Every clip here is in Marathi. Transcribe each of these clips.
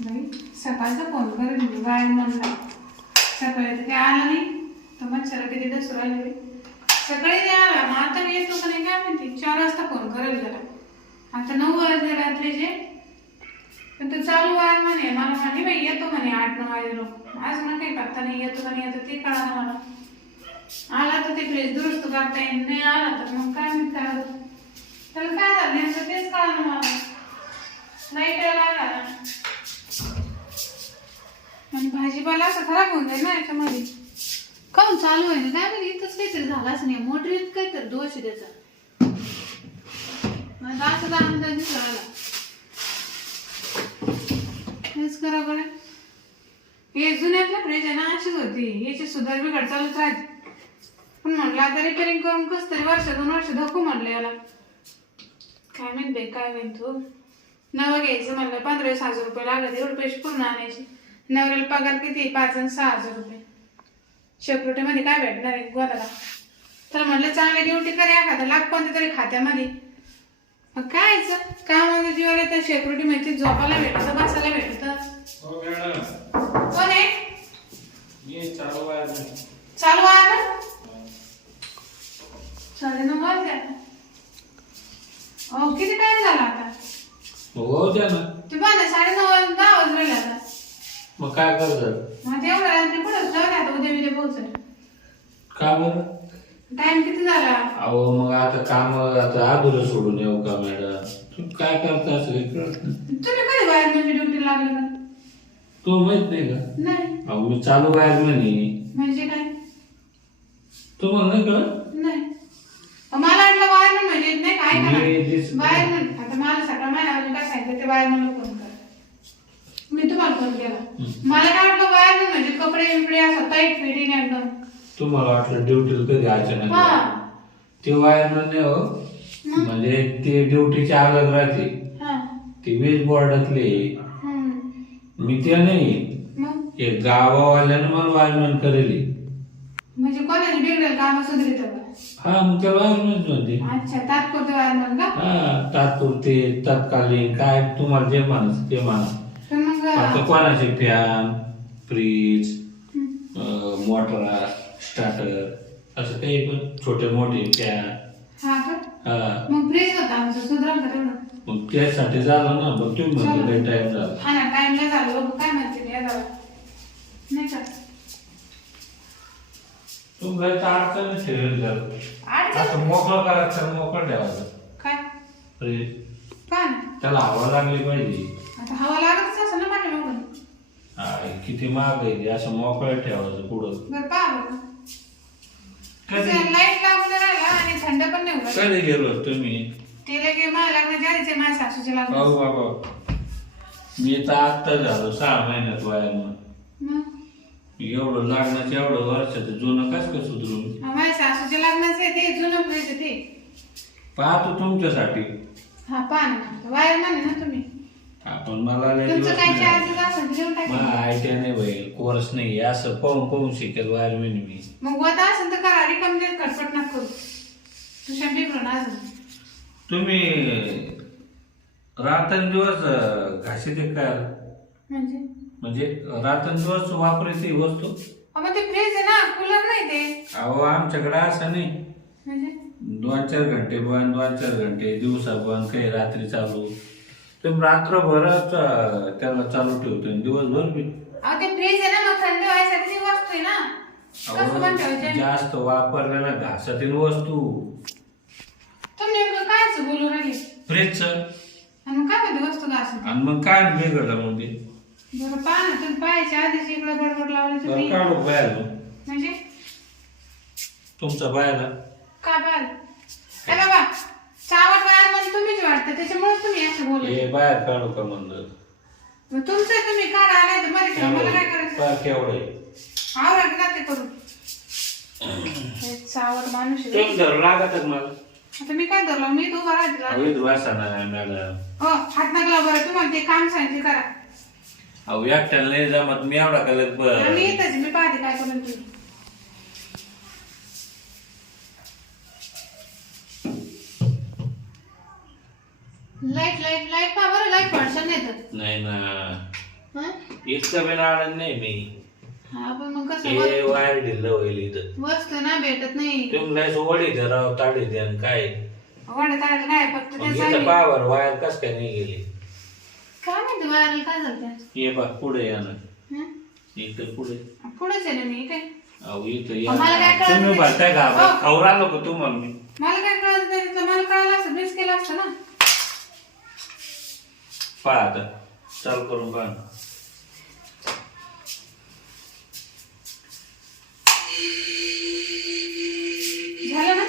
बाई सकाळचा फोन करेल मी बाहेर म्हणला. सकाळी तर काही आला नाही. तर मच्छर किती डसू राहिले? सकाळी नाही आला मग आता मी येतो का काय माहिती? चार वाजता फोन करेल त्याला. आता नऊ वाजले रात्रीचे. पण तो चालू आहे म्हणे मला म्हणे बाई येतो म्हणे आठ नऊ वाजेलो. आज मला काही करता नाही येतो का नाही येतो ते कळा मला. आला तर ते फ्रीज दुरुस्त करता येईल नाही आला तर मग काय मी काय तर त्याला काय झालं नेमकं तेच कळालं मला. नाही कळायला आला आणि भाजीपाला असा खराब होऊन जाईल ना याच्यामध्ये. काऊन चालू आहे ना? काय म्हणजे इथंच काहीतरी झालाच नाही. मोटरीत काहीतरी दोष आहे त्याचा. मला असा अंदाज दिसला आला हेच करा बरं. हे जुन्यातला फ्रीज आहे ना अशीच होती. याची सुधार बिघड चालूच राहते. पण म्हटलं आता रिपेरिंग करून कस तरी वर्ष दोन वर्ष धकू म्हणलं याला. काय माहीत बाई काय माहीत तू नवं घ्यायचं म्हणलं पंधरा वीस हजार रुपये लागत एवढे पैसे पूर्ण आणायचे? नवऱ्याला पगार किती? पाच आणि सहा हजार रुपये. शेकोटी मध्ये काय भेटणार आहे गोदाला तर म्हणलं चांगली ड्युटी कर एखादा लाख कोणत्या तरी खात्यामध्ये. मग काय यायचं कामामध्ये जीवाला तर शेकोटी मध्ये झोपायला भेटतं बसायला भेटतं. हो कोण आहे? मी चालू आहे अजून. चालू आहे ना साडे नऊ वाजले आता अहो किती टाइम झाला आता? हो द्या ना. ते बघा साडे नऊ वाजून दहा वाजून राहिले आता. मग काय करतात मग तेवढं रात्री आता उद्या पोहोचल. का बरं? टाइम किती झाला? अहो मग आता काम आता अधुरं सोडून येऊ का मॅडम? तुम्ही काय करता असं काही कळत नाही तुम्ही कधी बाहेर म्हणजे ड्युटी लागले का? तो माहीत नाही का? नाही. अहो मी चालू बाहेर म्हणे म्हणजे काय? नाही कळत? नाही. अहो, मला वाटलं बाहेर म्हणजे नाही काय मी करा दिस- बाहेर आता मला सकाळ अजून काय सांगितलं ते बाहेर मला फोन कर. मी तुम्हाला फोन केला. मला काय वाटलं बाहेर म्हणजे कपडे बिपडे असं टाईट फिटिंग एकदम. तुम्हाला वाटलं ड्युटीला कधी अचानक हा. ते वायरमन नाही हो. मग? म्हणजे ते ड्युटीची अलग राहते. हा. ते वीज बोर्डातले. हम्म. मी ते नाही. मग? हे गावावाल्यानं मला वायरमॅन करेल. म्हणजे कोणाची बिघडेल काम सुधरित का हा मग त्याला वायरमॅन म्हणते. अच्छा तात्पुरते वारमन का? हा तात्पुरते तत्कालीन काय तुम्हाला जे म्हणायचं ते म्हणा फक्त कोणाचे फॅन फ्रीज. मोटर स्टार्टर असं काही पण छोटे मोठे फॅन हा हा. मग फ्रीज होता आमचं सुधरा का तेवढं? मग त्यासाठी झालं ना मग तुम्ही म्हणतो काही टाइम झाला. हा ना टाइमला झालं. बघू काय म्हणते नाही का? तुम्हाला अडचण ठेवेल झालं अडचण? असं मोकळं करायचं मोकळं ठेवायचं. काय? फ्रीज पहा ना त्याला हवा लागली पाहिजे. आता हवा लागतच असं ना पाणी मागून. हा, किती महाग आहे ते, असं मोकळं ठेवायचं पुढं. बरं पहा बरं. कधी? लाइट लागून राहिला आणि थंड पण नाही कधी गेलो तुम्ही? ते लगे मला लग्नाच्या आधीच माझ्या सासूचे लागले. अहो बाबा मी तर आत्ता झालो सहा महिन्यात वयानं. मग? एवढं लागण्याचं एवढं वर्षाचं जुनं कस काय सुधरून माझ्या सासूच्या लग्नाचं ते जुनं फ्रीज आहे ते. पाहतो तुमच्यासाठी. हा ना वायर ना तुम्ही. आपण मला लय तुमचं दिवस काय नाही चार्जेस असेल ते देऊन मला टाका आयडिया नाही भाई कोर्स नाही असं पाहून पाहून शिकेल वायरमेन मी. मग होता असेल तर करा रिकम देत खटपट नका करू. तुझ्या बिघडून अजून. तुम्ही रात्रंदिवस घाशी ते काय? म्हणजे? म्हणजे रात्रंदिवस वापरायची ही वस्तू? अहो, मग ते फ्रीज आहे ना कूलर नाही ते. अहो आमच्याकडे असं नाही. म्हणजे? दोन चार घंटे बंद दोन चार घंटे दिवसा बंद काही रात्री चालू. तुम्ही रात्रभरच अं, त्याला चालू ठेवतो दिवसभर बी. अहो ते फ्रीज आहे ना मग थंड व्हायसाठी ती वस्तू आहे ना. कसं पण अहो, ठेवायचे जास्त वापरलेल्या घासातील वस्तू. तुम्ही नेमकं कायच बोलू राहिले? फ्रीजच. आणि मग काय म्हणते वस्तू आणि मग काय बिघडलं मग ते? बरं पहा ना तुम्ही पाहायच्या आधीच इकडे बडबड लावली बरं तुम्ही. काढू बाहेर मग. म्हणजे? तुमचा बाहेर काय पाहाल ए बाबा चावट वायर म्हणजे तुम्हीच वाटतं त्याच्यामुळे तुम्ही असं बोलत हे बाहेर काढू का म्हणलं? मग तुमचं तुम्ही काढा आलाय तर मध्ये ठेवा मला काय करायचं? पहा केवढं? आहे. आवडत ना ते करून. हे चावट माणूस आहे. तुम्ही धरू लागतच मला. आता मी काय धरलं? मी तू बरा वासना नाही मॅडम हो हात नगला बरं. तुम्हाला ते काम सांगितले करा. अहो एकट्याला नाही जमत. मी एवढा कलर मी येतच मी पाहते काय करून तुम्ही लाइट लाइट लाइट पहा बरं लाइट पडशाल नाही नाही ना. हा? इतकं बी नाही मी. हा पण मग कसं हे वायर ढिल्लं होईल इथं. वस्तू ना भेटत नाही. तुम्हाला वडी धराव ताडी द्या आणि काय? वाढत आलं काय फक्त इथं वायर कस काय नाही गेली? काय माहिती वायरला काय झालं त्या? ये बा पुढे या ना. हं? इथं पुढे. पुढेच आहे ना मी काय अहो इथं या मला काय. कळत तुम्ही नाही. भरताय का हो. का तुम्हाला. मी मला काय कळत नाही तर मला कळलं असतं मीच केलं असतं ना. पहा आता चालू करून पहा झालं ना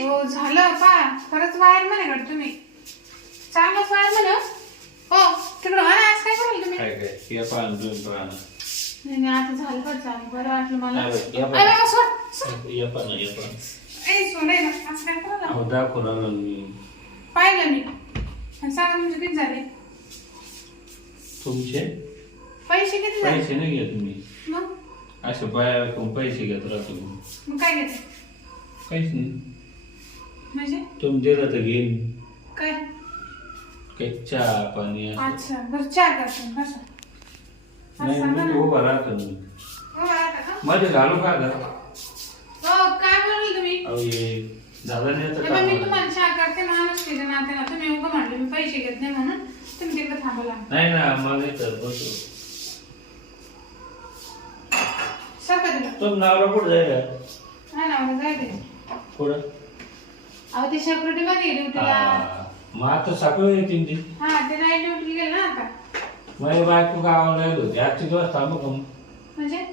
हो झालं पा खरंच वायर म्हणे का तुम्ही चांगलंच वायर म्हणे हो. हो तिकडं ना आज काय कराल तुम्ही काय काय या पहा पहा. नाही नाही आता झालं बरं झालं बरं वाटलं मला नाही या अरे बाई. बाबा, सोड, सोड. या पहा ना, या पहा. ए, सोड, ए, असं काय करायला? अहो दाखवून आलो ना मी पाहिलं मी तुमचे किती झाले? तुमचे? पैसे किती झाले? पैसे नाही घेत मी. मग? असे बाया पैसे घेत राहतो. मी. मग काय घेते? काहीच नाही. म्हणजे? तुम्ही दिलं तर घेईन. काय? काही चहा पाणी असं. अच्छा बरं चहा करतो कसं असं नाही सांगा मी ना. उभा राहतो मी. हो, आता का? मध्ये घालू का ग? हो काय बोलले तुम्ही? अहो झालं नाही तर मी कामाला. तुम्हाला चहा करते माणूस केले नाते ना तुम्ही उभं म्हटले मी पैसे घेत नाही म्हणून तुम्ही तिकडे थांबला नाही ना मला बसू. तो नवरा कुठं जायला? हा ना मला जाय दे. कुठं? अहो ते सेक्युरिटी मध्ये गेली ड्युटीला हा. मग आता सकाळी येतील ती. हा ते नाईट ड्युटी गेले ना आता. माझी बायको गावाला येत होती. आजचे दिवस थांबू का मग? म्हणजे?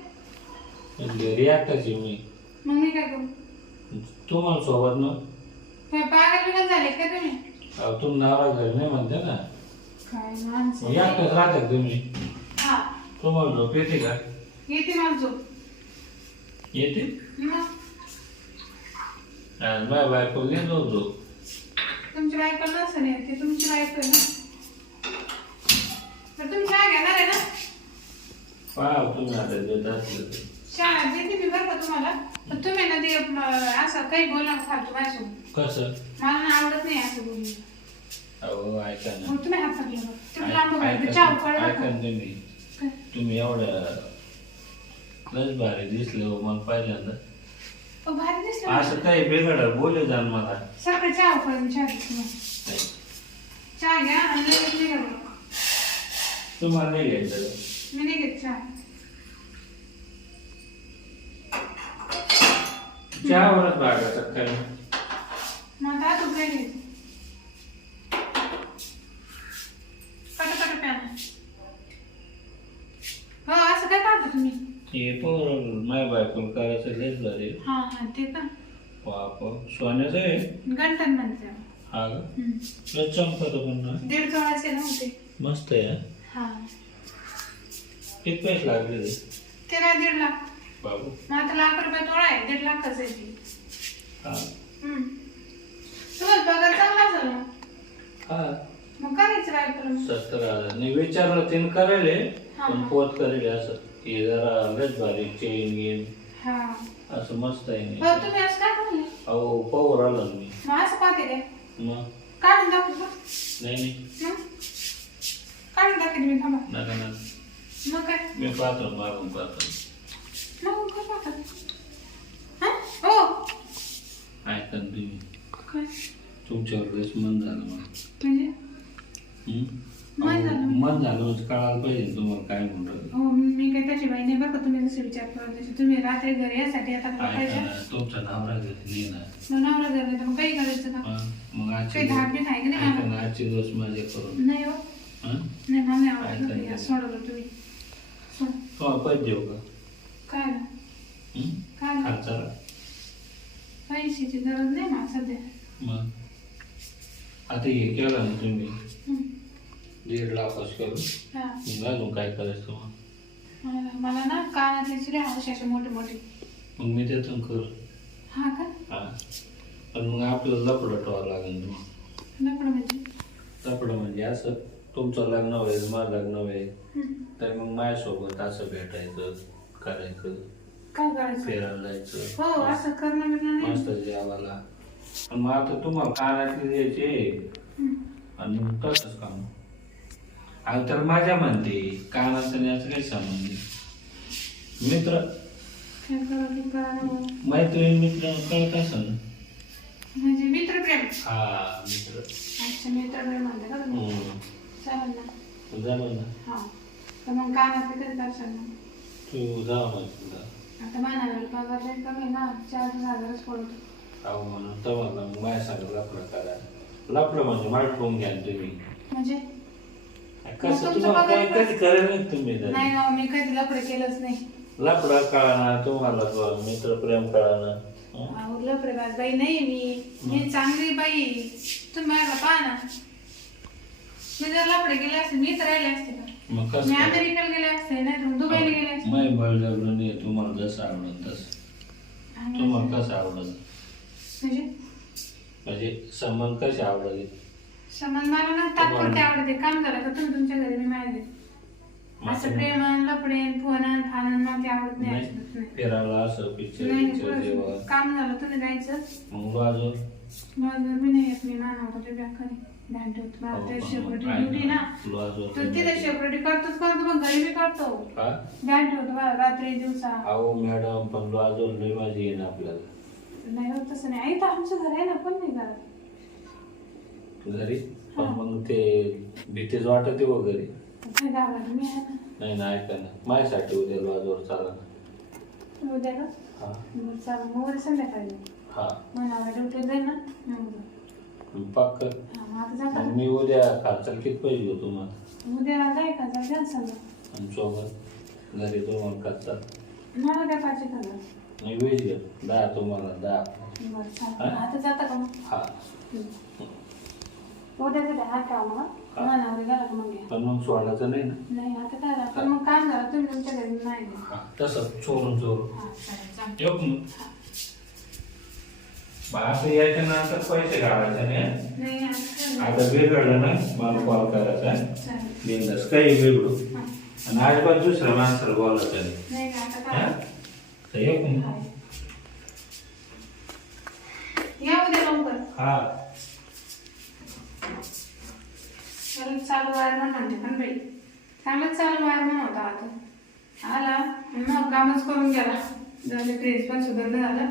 घरी एकटाची मी. मग मी काय करू? तुम्हाला सोबत ना काय पागल बिगल झाले का तुम्ही? अहो नवरा घरी नाही म्हणते ना. काय माणसं. एकटाच राहता का तुम्ही. हा. तुम्हाला झोप येते का? येते मला झोप. येते? आणि माझ्या बायको घेतो झोप. तुमची बायको नसेल येत, तुमची बायको आहे ना. तर तुम्ही चहा घेणार आहे ना? पहा तुम्ही आता देत असलं तर. चहा देते मी बरं का तुम्हाला. पण तुम्ही ना ते अं, असं काही बोलणं फालतू माझ्यासोबत कसं मला ना आवडत नाही असं बोलणं अहो ऐका ना मग तुम्ही हात पकडला बघ. तुम्ही ऐक- लांब बघा. ऐका चहा ना, उकळला ऐका का? ना तुम्ही काय? तुम्ही एवढ्या लस भारी दिसले हो मला पहिल्यांदा अहो, भारी दिसलं असं काही बिघड बोले जाण मला सकाळी चहा उकळला मी चहा. नाही. चहा घ्या आणि लगेच निघा बघ. तुम्हाला नाही घ्यायचं मी नाही घेत चहा चहावरच भागायचं काय मग आता तू काय. हो असं काय पाहता तुम्ही? हे पोर माझ्या बायकोला करायचं लयच भारी. हा हा ते का बाप सोन्याचं आहे? गंटन म्हणते. हा का. लय चमकत पण ना दीड तोळाचे ना ते मस्त आहे हा. हा. किती पैसे लागले ते? ते काय दीड लाख. बाबू? मग आता लाख रुपये तोळा आहे दीड लाखच आहे ती. हा. हम्म. तुम्हाला पगार चांगला झाला. मग. हा. मग करायचं बायकोला मग सत्तर हजार. नाही विचारलं तीन करेले हा, पण. पोत करेले असं. हे जरा लयच भारी चेन गेन हा. असं मस्त आहे नाही तुम्ही असं काय म्हणले? अहो पावर आला मी. मग असं पाहते काय मग? काढून दाखवू का? नाही नाही. मग? काढून दाखवते मी थांबा. नका ना मग काय? मी पाहतो मागून पाहतो. काय तुम्ही काय? तुमच्यावर लयच मन झालं मला. म्हणजे? हं? मन झालं? म्हणजे? कळायला पाहिजे तुम्हाला काय म्हणलं हो मी काय त्याची बाई नाही बरं का तुम्ही जसे विचार तसे तुम्ही रात्री घरी यासाठी आता तुमचा नवरा घरी नाही ना. मग नवरा घर नाही तर मग काही करायचं का? हं? मग आजचे काही धाक बीक आहे का नाही ऐका मला? ना आजचे दिवस माझे करून. नाही हो. हं? नाही मला नाही आवडत ना. सोडवलं तुम्ही. सोड. देऊ का? काय हं? काय ना खर्चाला पैशाची गरज नाही मला सध्या. मग? आता हे केलं ना तुम्ही. हं. दीड लाखाच करू हा. मग अजून काय करायचं तुम्हाला? मला मला ना कानातले चिरे हौश असे मोठे मोठे. मग मी देतो ना कर हा का? हा. पण मग आपल्याला लपडं ठेवावं लागेल तुम्हाला लपड म्हणजे? लपडं म्हणजे असं तुमचं लग्न होईल माझं लग्न होईल. हं. तर मग माझ्यासोबत असं भेटायचं. करायचं काय करायचं? फिरायला जायचं. हो असं करणं बिरणं नाही. मस्त जेवायला. पण मग आता तुम्हाला कानातले द्यायचे. हं. आणि मग तसंच काम. अहो तर माझ्या म्हणते कानाचं आणि याचं काही संबंध नाही. मित्र काय करू की कळा ना मला. मैत्रीण मित्र कळत असं म्हणजे मित्रप्रेम हा मित्र. अच्छा मित्रप्रेम म्हणते का तुम्ही? हम्म. चालेल ना. झालं ना? हा. तर मग कधी करशाल आता म्हणाला पगार लय कमी ना चार हजारच पडतो. अहो म्हणून तर म्हणलं मग माझ्या सांगत लफडं करा. लफडं म्हणजे माठ ठेवून घ्या ना तुम्ही. म्हणजे? कसं तुमचं तुम्हाला पगार काही कधी करेल नाही तुम्ही तरी. नाही ना मी कधी लपडे केलंच नाही. लफडा कळणार तुम्हाला तो मित्र प्रेम कळणार. हं? अहो लपडे बाज बाई नाही मी. मी चांगली बाई. तुम्ही मला पाहा ना. मी जर लपडे गेले असते मी तर राहिले असते का मग मी कसं काय? अमेरिकेला गेले असते नाही तर दुबईला गेले असते. मै बळजबरी नाही तुम्हाला जसं आवडत तसं. तुम्हाला कसं आवडत म्हणजे? म्हणजे संबंध कसे आवडत समान मला ना तात्पुरते आवडते. काम झालं का तुम्ही तुमच्या घरी? मी माझ्या घरी. असं प्रेमान लपडेन फोनन फानन मला ते आवडत नाही. फिरायला असं पिक्चर नाही. काम झालं तुम्ही जायचं? मग बाजू माझं मी नाही येत मी मानवतो ते बँक ध्यान ठेवतो मला ते सिक्युरिटी ड्युटी ना तिथे सिक्युरिटी करतोच करतो मग घरी बी करतो. हा? रात्री दिवसा. अहो मॅडम पण बाजू लय माझी येईन आपल्याला. नाही होत तसं नाही. आई तर आमचं घर आहे ना पण नाही घरी? पण मग ते भीतीच वाटते गावाला मी आहे ना. नाही ना ऐका ना. माझ्यासाठी उद्या बाजूवर चाला ना. उद्या का? हा. बरं चालेल मग उद्या संध्याकाळी. हा. मनाला ड्युटी जाईल ना मग हा, मग आता जाता मग मी उद्या खर्चाला किती पैसे घेऊ तुम्हाला? उद्या जाय का जा घ्या सगळं. आणि सोबत घरी खर्चा मला काय पाहिजे खाल्लं मी घे दहा तुम्हाला दहा. बरं चालेल? आता जाता का मग? हा. उद्या कुठे हा का मग? हा. मनावर गेला का मग पण मग सोडायचं नाही ना? नाही आता काय झालं? पण मग काम झालं तुम्ही तुमच्या घरी नाही गेले. हा तसं चोरून चोरून. हा चालेल चालेल. येऊ का मग? असं याच्या नंतर पैसे घालायचे नाही नाही आता बिघडलं ना मला कॉल करायचा बिंदास काही हा. आणि आज पण दुसऱ्या माणसाला बोलायचं नाही. हा? मग? हा. चालू वायरमन म्हणते पण बाई. चांगलंच चालू वायरमन होता आता. आला मग कामच करून गेला. झाले फ्रीज पण सुधारणं झालं